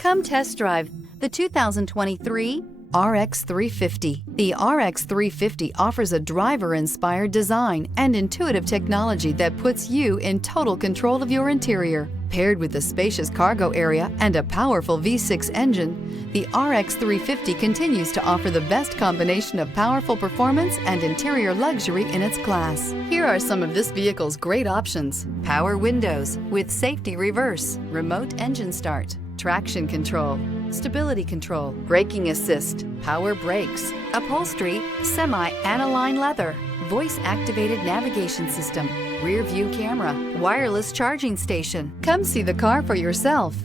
Come test drive the 2023 RX 350. The RX 350 offers a driver-inspired design and intuitive technology that puts you in total control of your interior. Paired with a spacious cargo area and a powerful V6 engine, the RX 350 continues to offer the best combination of powerful performance and interior luxury in its class. Here are some of this vehicle's great options: power windows with safety reverse, remote engine start, traction control, stability control, braking assist, power brakes, upholstery, semi-aniline leather, voice-activated navigation system, rear view camera, wireless charging station. Come see the car for yourself.